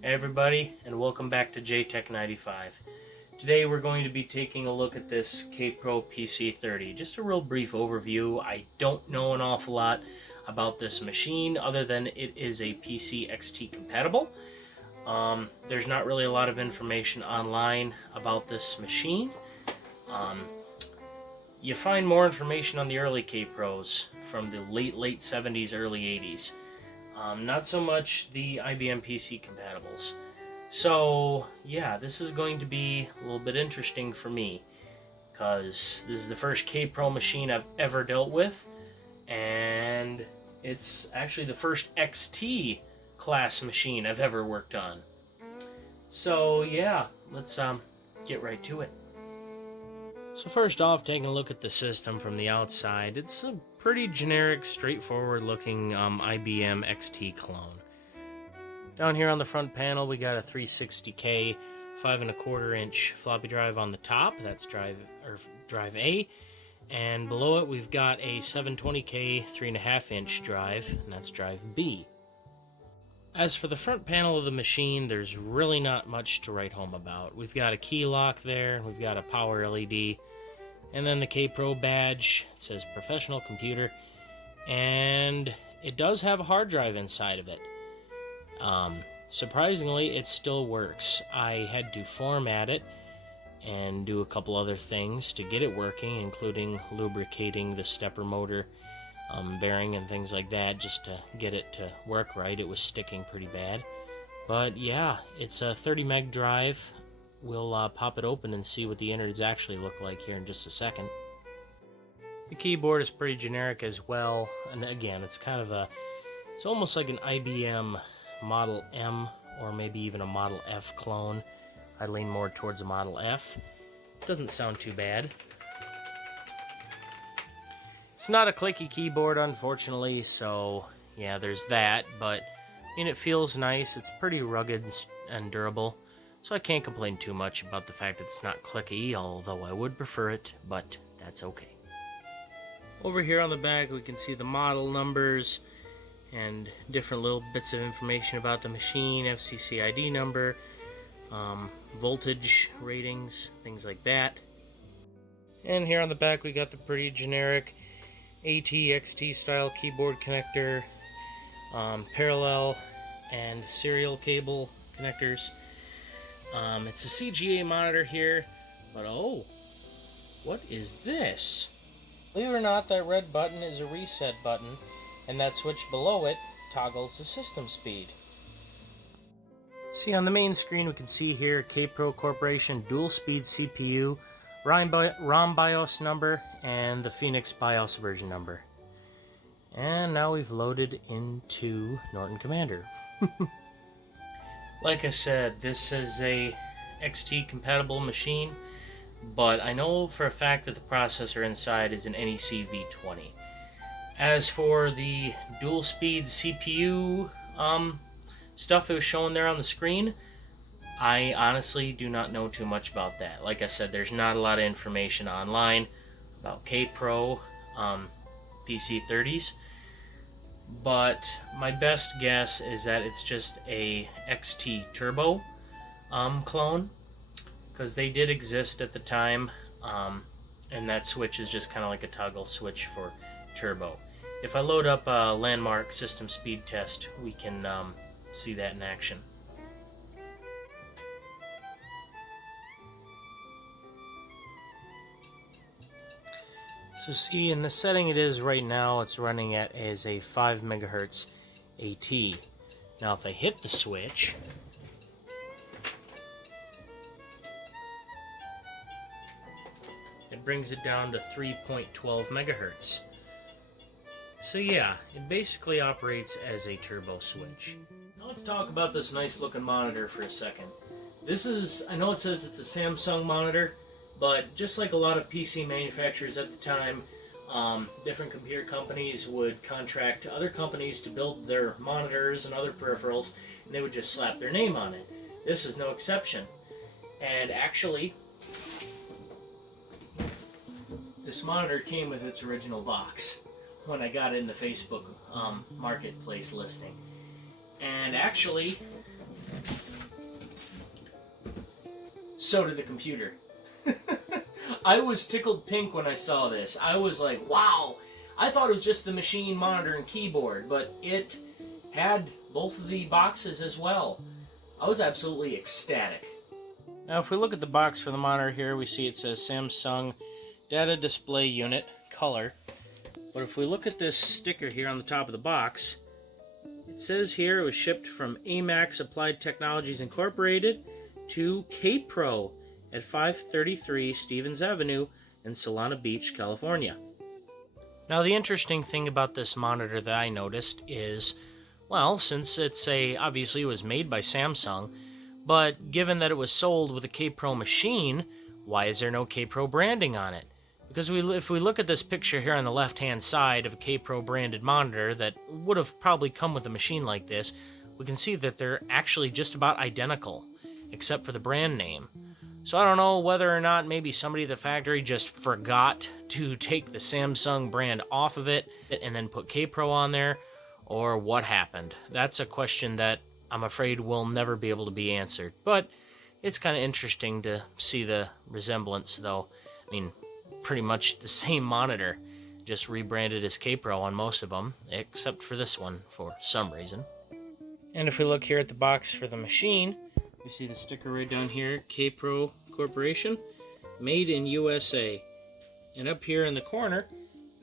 Hey everybody, and welcome back to JTech95. Today we're going to be taking a look at this Kaypro PC-30. Just a real brief overview. I don't know an awful lot about this machine other than it is a PC XT compatible. There's not really a lot of information online about this machine. You find more information on the early Kaypros from the late 70s, early 80s. Not so much the IBM PC compatibles. So yeah, this is going to be a little bit interesting for me because this is the first Kaypro machine I've ever dealt with, and it's actually the first XT class machine I've ever worked on. So yeah, let's get right to it. So first off, taking a look at the system from the outside, it's a pretty generic, straightforward looking IBM XT clone. Down here on the front panel we got a 360K 5¼ inch floppy drive on the top, that's drive A, and below it we've got a 720K 3½ inch drive, and that's drive B. As for the front panel of the machine, there's really not much to write home about. We've got a key lock there, we've got a power LED, and then the Kaypro badge. It says professional computer, and it does have a hard drive inside of it. Surprisingly, it still works. I had to format it and do a couple other things to get it working, including lubricating the stepper motor bearing and things like that, just to get it to work right. It was sticking pretty bad. But yeah, it's a 30 meg drive. We'll pop it open and see what the innards actually look like here in just a second. The keyboard is pretty generic as well, and again, it's kind of it's almost like an IBM Model M or maybe even a Model F clone. I lean more towards a Model F. Doesn't sound too bad. It's not a clicky keyboard, unfortunately, so yeah, there's that, but I mean, it feels nice. It's pretty rugged and durable, so I can't complain too much about the fact that it's not clicky, although I would prefer it, but that's okay. Over here on the back we can see the model numbers and different little bits of information about the machine, FCC ID number, voltage ratings, things like that. And here on the back we got the pretty generic AT-XT style keyboard connector, parallel and serial cable connectors. It's a CGA monitor here, but oh, what is this? Believe it or not, that red button is a reset button, and that switch below it toggles the system speed. See, on the main screen we can see here Kaypro Corporation dual speed CPU, ROM BIOS number, and the Phoenix BIOS version number. And now we've loaded into Norton Commander. Like I said, this is a XT compatible machine, but I know for a fact that the processor inside is an NEC V20. As for the dual speed CPU stuff that was showing there on the screen, I honestly do not know too much about that. Like I said, there's not a lot of information online about Kaypro PC-30s, but my best guess is that it's just a XT Turbo clone, because they did exist at the time, and that switch is just kind of like a toggle switch for Turbo. If I load up a landmark system speed test, we can see that in action. So see, in the setting it is right now, it's running at as a 5 MHz AT. Now if I hit the switch, it brings it down to 3.12 MHz. So yeah, it basically operates as a turbo switch. Now let's talk about this nice looking monitor for a second. This is, I know it says it's a Samsung monitor, but just like a lot of PC manufacturers at the time, different computer companies would contract to other companies to build their monitors and other peripherals, and they would just slap their name on it. This is no exception. And actually, this monitor came with its original box when I got it in the Facebook marketplace listing. And actually, so did the computer. I was tickled pink when I saw this. I was like, wow! I thought it was just the machine, monitor, and keyboard, but it had both of the boxes as well. I was absolutely ecstatic. Now, if we look at the box for the monitor here, we see it says Samsung Data Display Unit, color. But if we look at this sticker here on the top of the box, it says here it was shipped from AMAX Applied Technologies Incorporated to Kaypro at 533 Stevens Avenue in Solana Beach, California. Now, the interesting thing about this monitor that I noticed is, well, since obviously it was made by Samsung, but given that it was sold with a Kaypro machine, why is there no Kaypro branding on it? Because if we look at this picture here on the left-hand side of a Kaypro branded monitor that would have probably come with a machine like this, we can see that they're actually just about identical, except for the brand name. So I don't know whether or not maybe somebody at the factory just forgot to take the Samsung brand off of it and then put Kaypro on there, or what happened. That's a question that I'm afraid will never be able to be answered. But it's kind of interesting to see the resemblance, though. I mean, pretty much the same monitor, just rebranded as Kaypro on most of them, except for this one for some reason. And if we look here at the box for the machine, we see the sticker right down here, Kaypro Corporation, made in USA. And up here in the corner,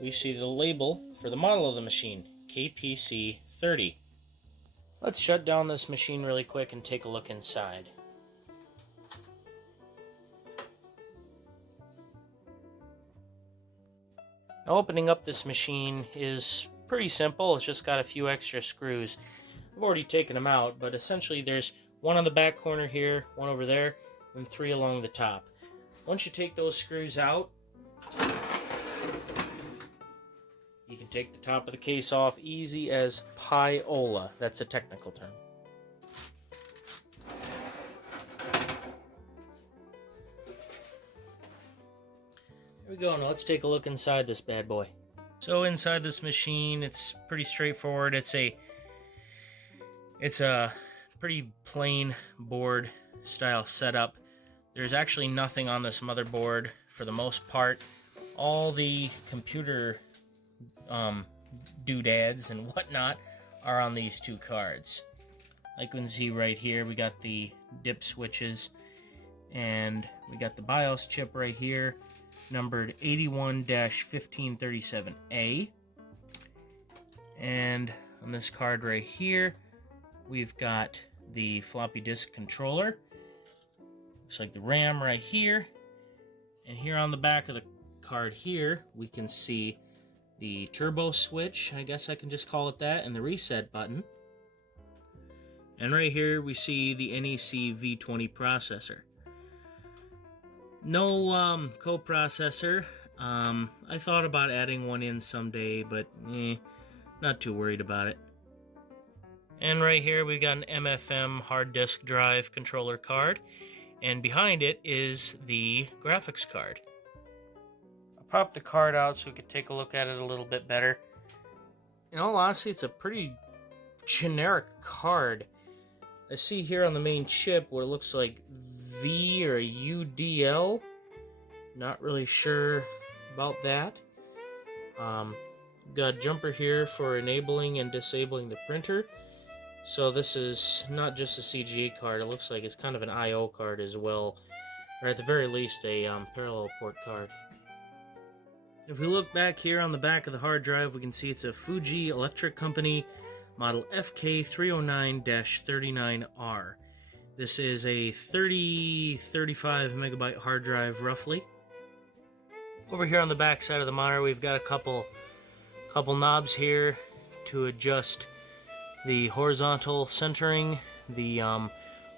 we see the label for the model of the machine, KPC-30. Let's shut down this machine really quick and take a look inside. Now, opening up this machine is pretty simple. It's just got a few extra screws. I've already taken them out, but essentially there's one on the back corner here, one over there, and 3 along the top. Once you take those screws out, you can take the top of the case off easy as pie-ola. That's a technical term. Here we go. Now let's take a look inside this bad boy. So inside this machine, it's pretty straightforward. It's a pretty plain board style setup. There's actually nothing on this motherboard for the most part. All the computer doodads and whatnot are on these 2 cards. Like you can see right here, we got the dip switches, and we got the BIOS chip right here, numbered 81-1537A. And on this card right here, we've got the floppy disk controller. Looks like the RAM right here. And here on the back of the card here, we can see the turbo switch, I guess I can just call it that, and the reset button. And right here we see the NEC V20 processor. No coprocessor. I thought about adding one in someday, but not too worried about it. And right here we got an MFM hard disk drive controller card, and behind it is the graphics card. I'll pop the card out so we can take a look at it a little bit better. In all honesty, it's a pretty generic card. I see here on the main chip what it looks like V or UDL. Not really sure about that. Got a jumper here for enabling and disabling the printer. So this is not just a CGA card. It looks like it's kind of an I/O card as well, or at the very least a parallel port card. If we look back here on the back of the hard drive, we can see it's a Fuji Electric Company model FK309-39R. This is a 35 megabyte hard drive roughly. Over here on the back side of the monitor, we've got a couple knobs here to adjust the horizontal centering, the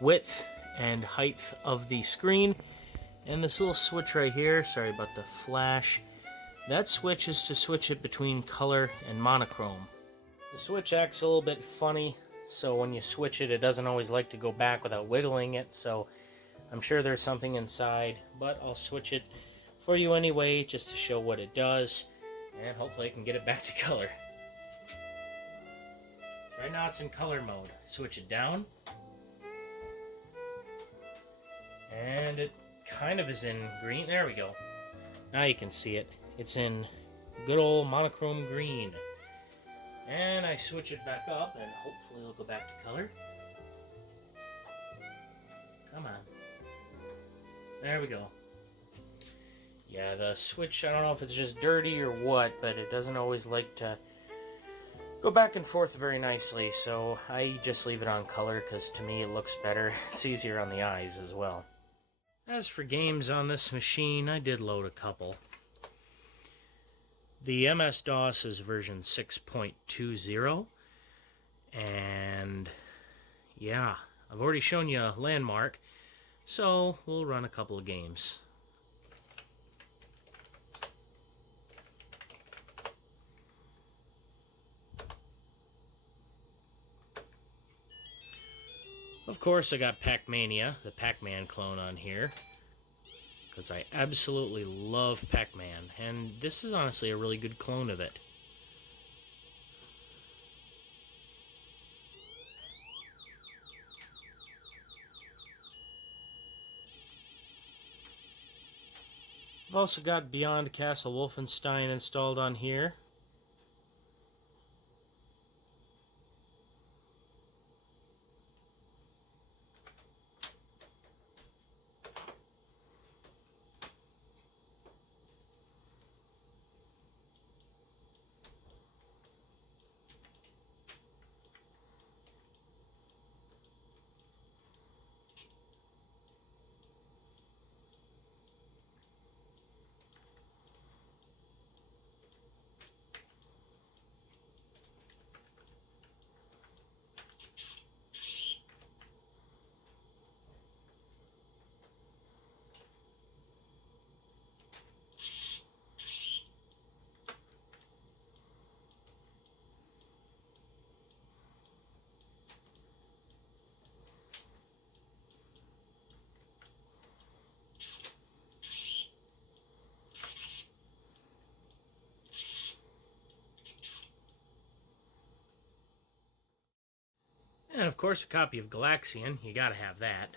width and height of the screen, and this little switch right here, sorry about the flash, that switch is to switch it between color and monochrome. The switch acts a little bit funny, so when you switch it, it doesn't always like to go back without wiggling it, so I'm sure there's something inside, but I'll switch it for you anyway, just to show what it does, and hopefully I can get it back to color. Right now it's in color mode. Switch it down. And it kind of is in green. There we go. Now you can see it. It's in good old monochrome green. And I switch it back up and hopefully it'll go back to color. Come on. There we go. Yeah, the switch, I don't know if it's just dirty or what, but it doesn't always like to go back and forth very nicely, so I just leave it on color because to me it looks better. It's easier on the eyes as well. As for games on this machine, I did load a couple. The MS-DOS is version 6.20, and yeah, I've already shown you a landmark, so we'll run a couple of games. Of course, I got Pac-Mania, the Pac-Man clone on here, because I absolutely love Pac-Man, and this is honestly a really good clone of it. I've also got Beyond Castle Wolfenstein installed on here. And of course a copy of Galaxian, you gotta have that.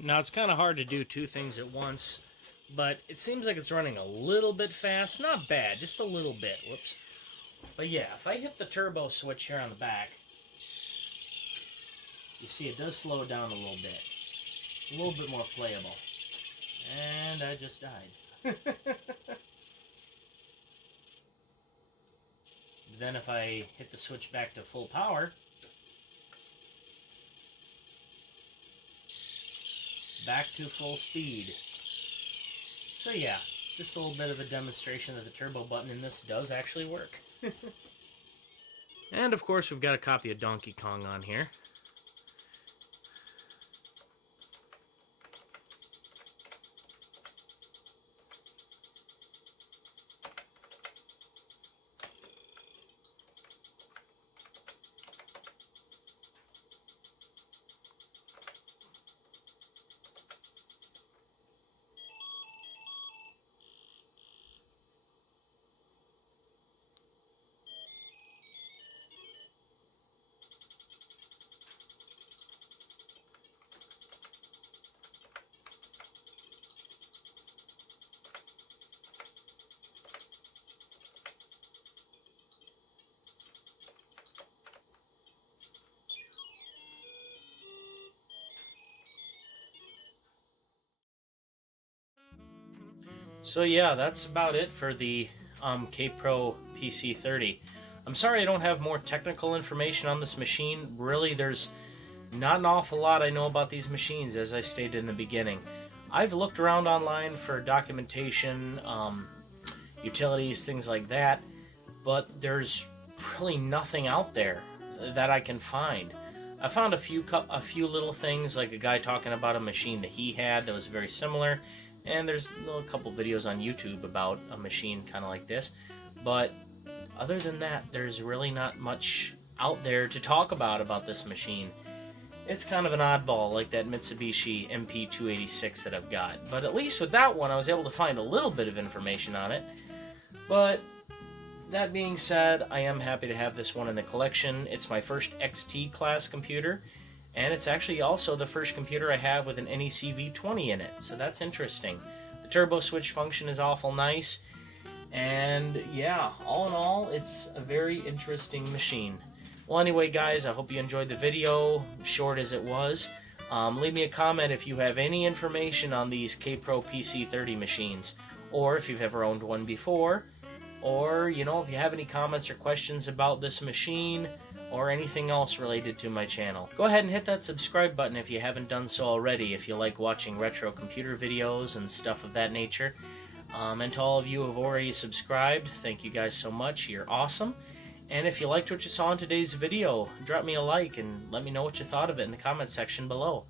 Now, it's kind of hard to do two things at once, but it seems like it's running a little bit fast. Not bad, just a little bit. Whoops. But yeah, if I hit the turbo switch here on the back, you see it does slow it down a little bit. A little bit more playable. And I just died. Then if I hit the switch back to full power, back to full speed. So yeah, just a little bit of a demonstration that the turbo button in this does actually work. And of course we've got a copy of Donkey Kong on here. So yeah, that's about it for the Kaypro PC-30. I'm sorry I don't have more technical information on this machine. Really, there's not an awful lot I know about these machines, as I stated in the beginning. I've looked around online for documentation, utilities, things like that, but there's really nothing out there that I can find. I found a few little things, like a guy talking about a machine that he had that was very similar, and there's a couple videos on YouTube about a machine kind of like this. But other than that, there's really not much out there to talk about this machine. It's kind of an oddball, like that Mitsubishi MP286 that I've got. But at least with that one, I was able to find a little bit of information on it. But that being said, I am happy to have this one in the collection. It's my first XT class computer, and it's actually also the first computer I have with an NEC V20 in it, so that's interesting. The turbo switch function is awful nice, and yeah, all in all, it's a very interesting machine. Well, anyway, guys, I hope you enjoyed the video, short as it was. Leave me a comment if you have any information on these Kaypro PC-30 machines, or if you've ever owned one before, or, you know, if you have any comments or questions about this machine, or anything else related to my channel. Go ahead and hit that subscribe button if you haven't done so already, if you like watching retro computer videos and stuff of that nature. And to all of you who have already subscribed, thank you guys so much, you're awesome. And if you liked what you saw in today's video, drop me a like and let me know what you thought of it in the comment section below.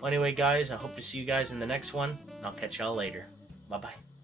Well, anyway, guys, I hope to see you guys in the next one, and I'll catch y'all later. Bye-bye.